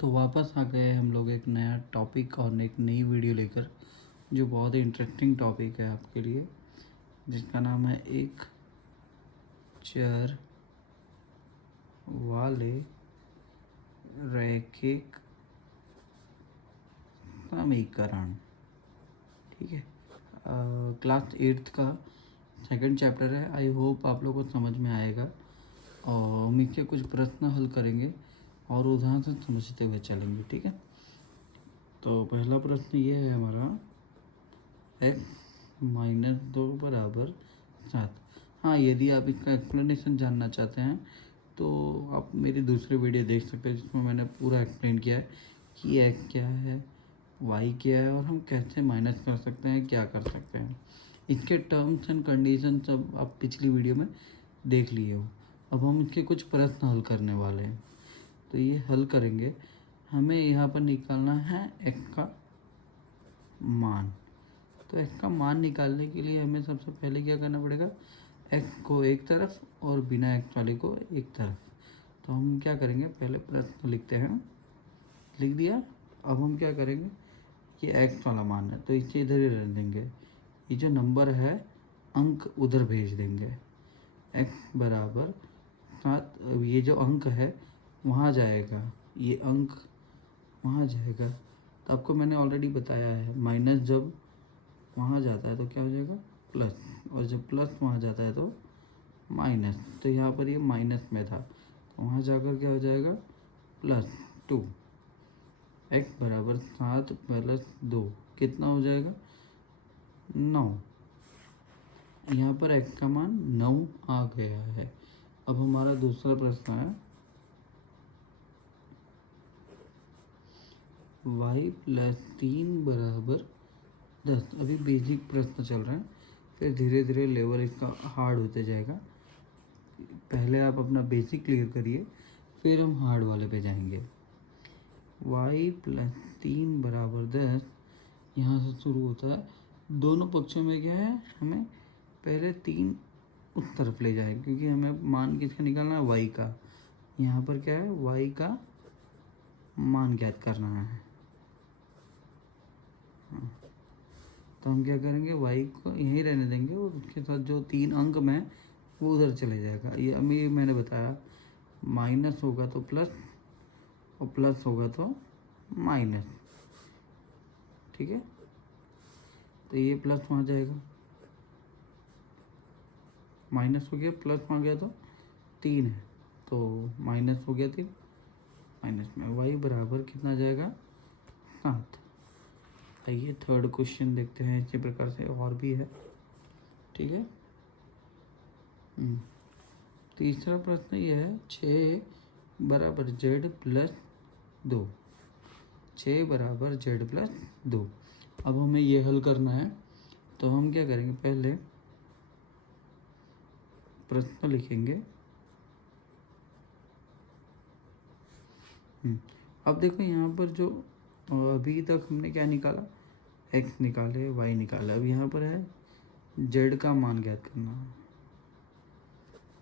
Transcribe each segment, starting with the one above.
तो वापस आ गए हम लोग एक नया टॉपिक और एक नई वीडियो लेकर, जो बहुत ही इंटरेस्टिंग टॉपिक है आपके लिए, जिसका नाम है एक चर वाले रैखिक समीकरण। ठीक है, क्लास 8th का सेकंड चैप्टर है। आई होप आप लोगों को समझ में आएगा और हम इसके कुछ प्रश्न हल करेंगे और उदाहरण से समझते हुए चलेंगे। ठीक है, तो पहला प्रश्न ये है हमारा, x-2 बराबर 7। हाँ, यदि आप इसका एक्सप्लेनेशन जानना चाहते हैं तो आप मेरी दूसरी वीडियो देख सकते हैं, जिसमें मैंने पूरा एक्सप्लेन किया है कि x क्या है, y क्या है और हम कैसे माइनस कर सकते हैं, क्या कर सकते हैं। इसके टर्म्स एंड कंडीशन सब आप पिछली वीडियो में देख लिए हो। अब हम इसके कुछ प्रश्न हल करने वाले हैं, तो ये हल करेंगे। हमें यहाँ पर निकालना है x का मान। तो x का मान निकालने के लिए हमें सबसे पहले क्या करना पड़ेगा, x को एक तरफ और बिना x वाले को एक तरफ। तो हम क्या करेंगे, पहले प्रश्न लिखते हैं, लिख दिया। अब हम क्या करेंगे, ये x वाला मान है तो इसे इधर ही रख देंगे, ये जो नंबर है अंक उधर भेज देंगे। x बराबर 7, ये जो अंक है वहाँ जाएगा, ये अंक वहाँ जाएगा। तो आपको मैंने ऑलरेडी बताया है, माइनस जब वहाँ जाता है तो क्या हो जाएगा, प्लस, और जब प्लस वहाँ जाता है तो माइनस। तो यहाँ पर ये माइनस में था तो वहाँ जाकर क्या हो जाएगा, +2। x बराबर 7 + 2 कितना हो जाएगा, 9। यहाँ पर x का मान 9 आ गया है। अब हमारा दूसरा प्रश्न है, y + 3 बराबर 10। अभी बेसिक प्रश्न चल रहे हैं, फिर धीरे धीरे लेवल इसका हार्ड होते जाएगा। पहले आप अपना बेसिक क्लियर करिए, फिर हम हार्ड वाले पे जाएंगे। y + 3 बराबर 10, यहाँ से शुरू होता है। दोनों पक्षों में क्या है, हमें पहले 3 उस तरफ ले जाए, क्योंकि हमें मान किसका निकालना है, y का। यहाँ पर क्या है, y का मान ज्ञात करना है। हाँ, तो हम क्या करेंगे, y को यहीं रहने देंगे और उसके साथ जो 3 अंक में वो उधर चले जाएगा। ये अभी मैंने बताया, माइनस होगा तो प्लस और प्लस होगा तो माइनस। ठीक है, तो ये प्लस वहाँ जाएगा, माइनस हो गया, प्लस वहाँ गया तो 3 है तो माइनस हो गया 3, माइनस में y बराबर कितना जाएगा, 7। आइए थर्ड क्वेश्चन देखते हैं, इसी प्रकार से और भी है। ठीक है, तीसरा प्रश्न ये है, 6 बराबर z + 2। 6 बराबर z + 2। अब हमें ये हल करना है, तो हम क्या करेंगे, पहले प्रश्न लिखेंगे। अब देखो यहाँ पर जो अभी तक हमने क्या निकाला, x निकाले, y निकाला। अब यहाँ पर है z का मान ज्ञात करना,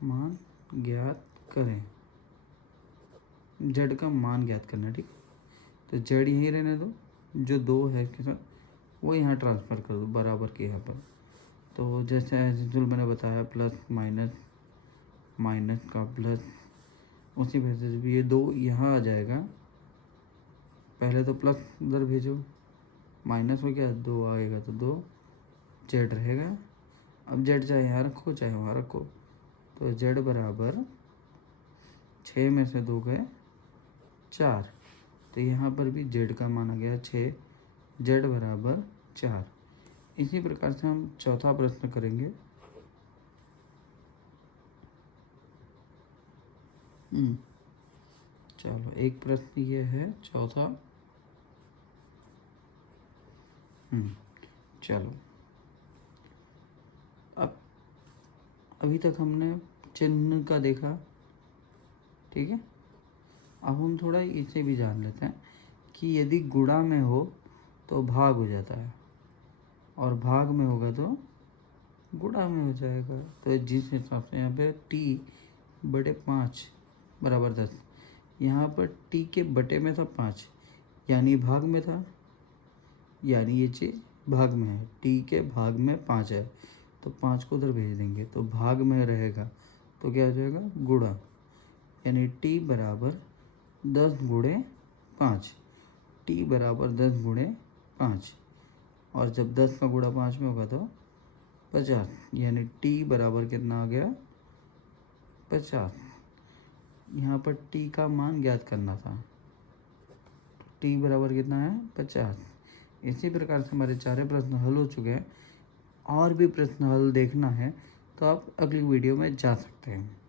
मान ज्ञात करें, z का मान ज्ञात करना। ठीक, तो z यहीं रहने दो, जो 2 है इसके साथ वो यहाँ ट्रांसफ़र कर दो बराबर के यहाँ पर। तो जैसे एज यूजुअल मैंने बताया, प्लस माइनस, माइनस का प्लस, उसी वजह से भी ये 2 यहाँ आ जाएगा। पहले तो प्लस उधर भेजो, माइनस हो गया, 2 आएगा तो 2 जेड रहेगा। अब जेड चाहे यहाँ रखो चाहे वहाँ रखो, तो जेड बराबर 6 में से 2 गए 4। तो यहाँ पर भी जेड का मान आ गया 6, जेड बराबर 4। इसी प्रकार से हम चौथा प्रश्न करेंगे। चलो, एक प्रश्न ये है चौथा। चलो, अब अभी तक हमने चिन्ह का देखा। ठीक है, अब हम थोड़ा इसे भी जान लेते हैं कि यदि गुणा में हो तो भाग हो जाता है और भाग में होगा तो गुणा में हो जाएगा। तो जिस हिसाब से यहाँ पे t/5 बराबर 10, यहाँ पर टी के बटे में था 5, यानी भाग में था, यानी ये चीज़ भाग में है, टी के भाग में 5 है, तो 5 को उधर भेज देंगे तो भाग में रहेगा, तो क्या हो जाएगा गुणा, यानी टी बराबर 10 गुणे 5, टी बराबर 10 गुणे 5, और जब 10 का गुणा 5 में होगा तो 50, यानी टी बराबर कितना आ गया 50। यहाँ पर टी का मान ज्ञात करना था, टी बराबर कितना है 50। इसी प्रकार से हमारे सारे प्रश्न हल हो चुके हैं। और भी प्रश्न हल देखना है तो आप अगली वीडियो में जा सकते हैं।